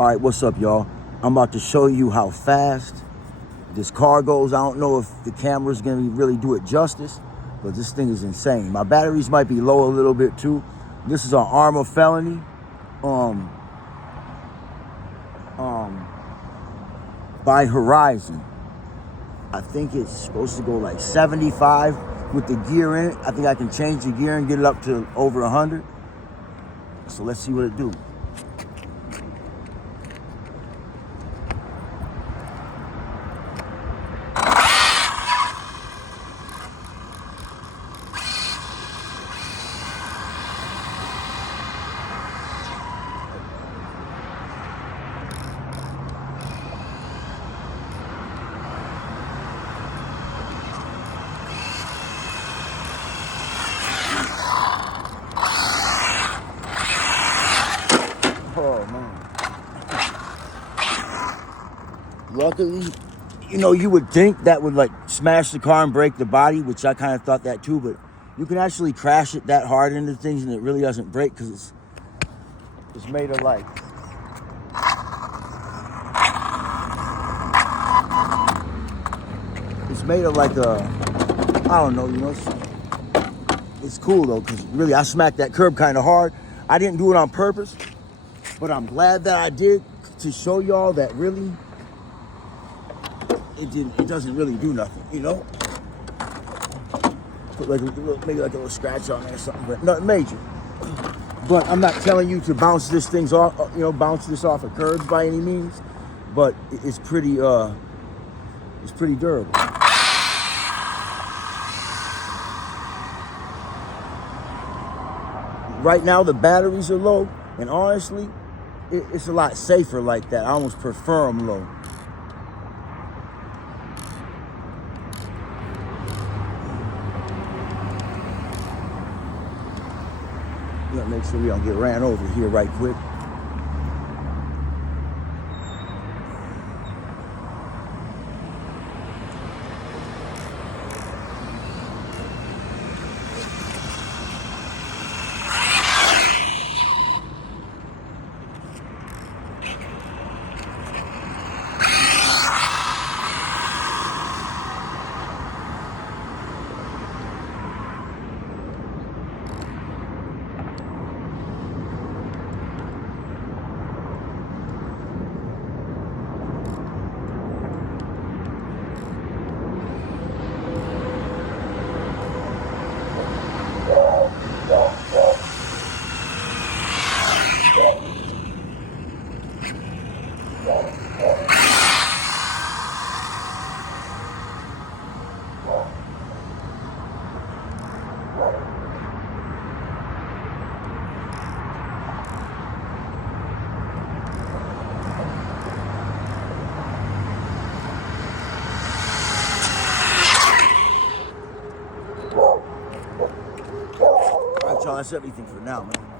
All right, what's up, y'all? I'm about to show you how fast this car goes. I don't know if the camera's gonna really do it justice, but this thing is insane. My batteries might be low a little bit too. This is an Arrma Felony. By Horizon. I think it's supposed to go like 75 with the gear in it. I think I can change the gear and get it up to over 100. So let's see what it do. Oh man. Luckily, you would think that would like smash the car and break the body, which I kind of thought that too, but you can actually crash it that hard into things and it really doesn't break because it's made of like I don't know, it's cool though, because really I smacked that curb kind of hard. I didn't do it on purpose, but I'm glad that I did to show y'all that really it doesn't really do nothing, Put like maybe like a little scratch on there or something, but nothing major. But I'm not telling you to bounce this off of curbs by any means, but it's pretty durable. Right now the batteries are low, and honestly, it's a lot safer like that. I almost prefer them low. Make sure we don't get ran over here right quick. All right, y'all, that's everything for now, man.